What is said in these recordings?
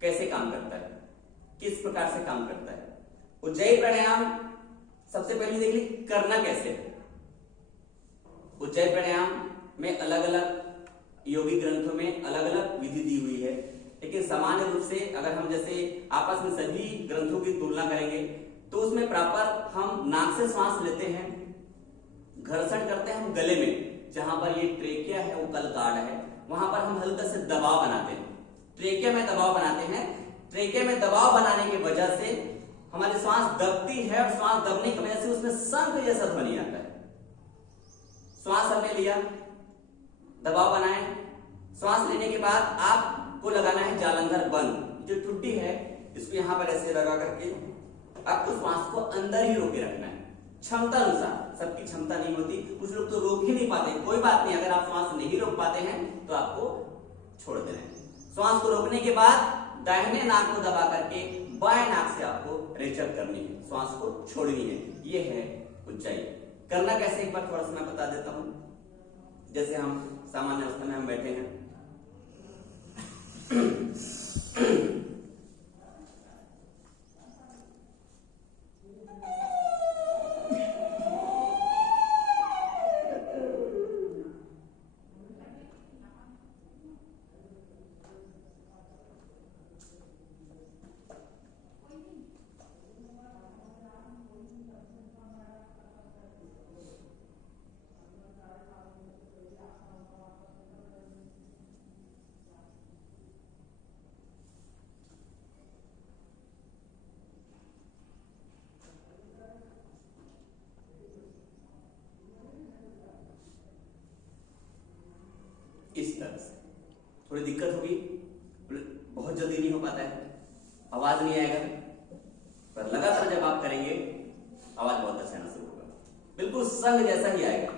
कैसे काम करता है, किस प्रकार से काम करता है। उज्जयी प्राणायाम सबसे पहले देख ली करना कैसे है। उज्जयी प्राणायाम में अलग अलग योगिक ग्रंथों में अलग अलग विधि दी हुई है, लेकिन सामान्य रूप से अगर हम जैसे आपस में सभी ग्रंथों की तुलना करेंगे तो उसमें प्रॉपर हम नाक से सांस लेते हैं, घर्षण करते हैं हम गले में, जहां पर ये ट्रेकिया है, ओकल कार्ड है, वहां पर हम हल्का से दबाव बनाते हैं, ट्रेकिया में दबाव बनाते हैं। ट्रेकिया में दबाव बनाने की वजह से हमारी श्वास दबती है और श्वास दबने की वजह से उसमें शंख जैसा ध्वनि आता है। श्वास हमने लिया, दबाव बनाए, श्वास लेने के बाद आपको लगाना है जालंधर बंद, जो ठुड्डी है इसको यहां पर ऐसे लगा करके आपको श्वास को अंदर ही रोके रखना है, क्षमता अनुसार। सबकी क्षमता नहीं होती, कुछ लोग तो रोक ही नहीं पाते, कोई बात नहीं, अगर आप श्वास नहीं रोक पाते हैं तो आपको छोड़ देना है। श्वास को रोकने के बाद दाहिने नाक को दबा करके बाएं नाक से आपको रेचक करनी है, श्वास को छोड़नी है। ये है उज्जयी। करना कैसे एक बार थोड़ा सा मैं बता देता हूं। जैसे हम सामान्य अवस्था में हम बैठे हैं, इस तरह से थोड़ी दिक्कत होगी, बहुत जल्दी नहीं हो पाता है, आवाज नहीं आएगा, पर लगातार जब आप करेंगे आवाज बहुत अच्छा आना शुरू होगा, बिल्कुल संग जैसा ही आएगा।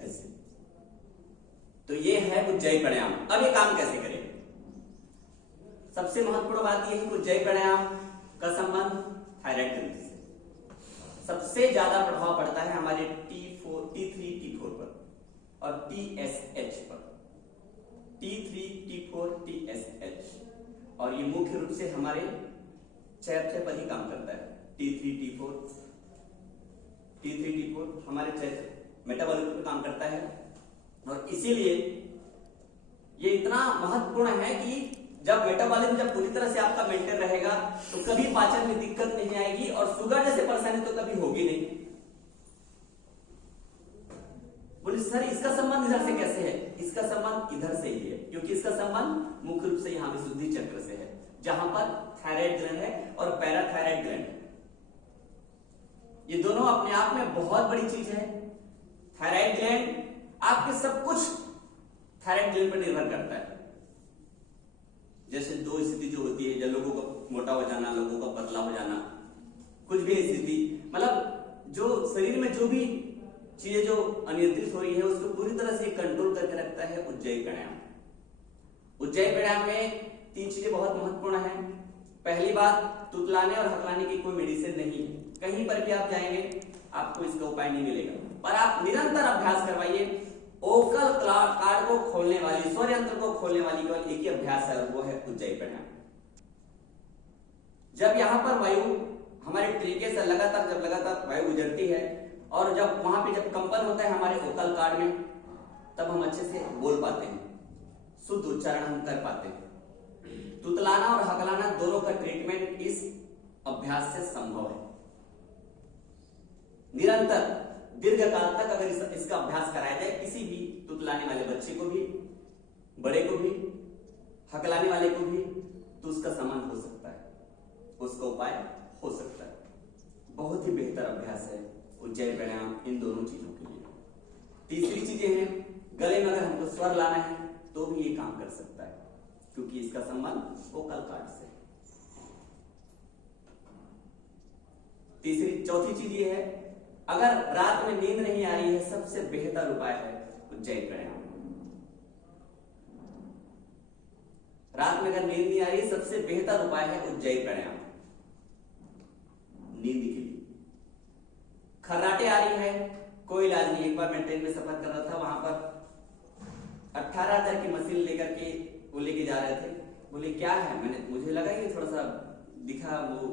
ऐसे तो ये है उज्जयी प्राणायाम। अब ये काम कैसे करें? सबसे महत्वपूर्ण बात यह है कि उज्जयी प्राणायाम का संबंध थायराइड ग्रंथि से सबसे ज्यादा प्रभाव पड़ता है हमारे T4, T3, T4 पर और TSH पर। T3, T4, TSH, और ये मुख्य रूप से हमारे चयापचय पर ही काम करता है। T3, T4 हमारे चयापचय मेटाबॉलिज्म पर काम करता है, और इसीलिए ये इतना महत्वपूर्ण है कि जब मेटाबॉलिज्म जब पूरी तरह से आपका मेंटेन रहेगा तो कभी पाचन में दिक्कत नहीं आएगी, और शुगर जैसे परेशानी तो कभी होगी नहीं। बोले सर इसका संबंध इधर से कैसे है? इसका संबंध इधर से ही है, क्योंकि इसका संबंध मुख्य रूप से यहां विशुद्धि चक्र से है, जहां पर थायराइड ग्लैंड है और पैराथायराइड ग्लैंड है। ये दोनों अपने आप में बहुत बड़ी चीज है। थायराइड ग्लैंड आपके सब कुछ थायराइड ग्लैंड पर निर्भर करता है। जैसे दो स्थिति जो होती है, जब लोगों का मोटा हो जाना, लोगों का पतला हो जाना, कुछ भी स्थिति, मतलब जो शरीर में जो भी चीजें जो अनियंत्रित हो रही है उसको पूरी तरह से कंट्रोल करके रखता है उज्जयी प्राणायाम। उज्जयी प्राणायाम में तीन चीजें बहुत महत्वपूर्ण है। पहली बात, तुतलाने और हकलाने की कोई मेडिसिन नहीं है। कहीं पर भी आप जाएंगे आपको इसका उपाय नहीं मिलेगा, पर आप निरंतर अभ्यास करवाइए। ओकल कार्ड को खोलने वाली, स्वर यंत्र को खोलने वाली केवल एक ही अभ्यास है, वो है उज्जयी प्राणायाम। जब यहां पर वायु हमारे ट्रेके से लगातार वायु गुजरती है, और जब वहां पे जब कंपन होता है हमारे ओकल कार्ड में, तब हम अच्छे से बोल पाते हैं, शुद्ध उच्चारण हम कर पाते हैं। तुतलाना और हकलाना दोनों का ट्रीटमेंट इस अभ्यास से संभव है। निरंतर दीर्घ काल तक अगर इसका अभ्यास कराया जाए, किसी भी तुतलाने वाले बच्चे को भी, बड़े को भी, हकलाने वाले को भी, तो उसका समाधान हो सकता है, उसका उपाय हो सकता है। बहुत ही बेहतर अभ्यास है उज्जयी प्राणायाम इन दोनों चीजों के लिए। तीसरी चीजें हैं, गले में अगर हमको स्वर लाना है तो भी ये काम कर सकता है, क्योंकि इसका संबंध वोकल कार्ड से। चौथी चीज ये है, अगर रात में नींद नहीं आ रही है, सबसे बेहतर उपाय है उज्जयी प्राणायाम। रात में अगर नींद नहीं आ रही है, सबसे बेहतर उपाय है उज्जयी प्राणायाम नींद के लिए। खर्राटे आ रही है, कोई इलाज नहीं। एक बार मैं ट्रेन में सफर कर रहा था, वहां पर 18,000 की मशीन लेकर के वो लेके जा रहे थे। बोले क्या है, मुझे लगा ये थोड़ा सा दिखा वो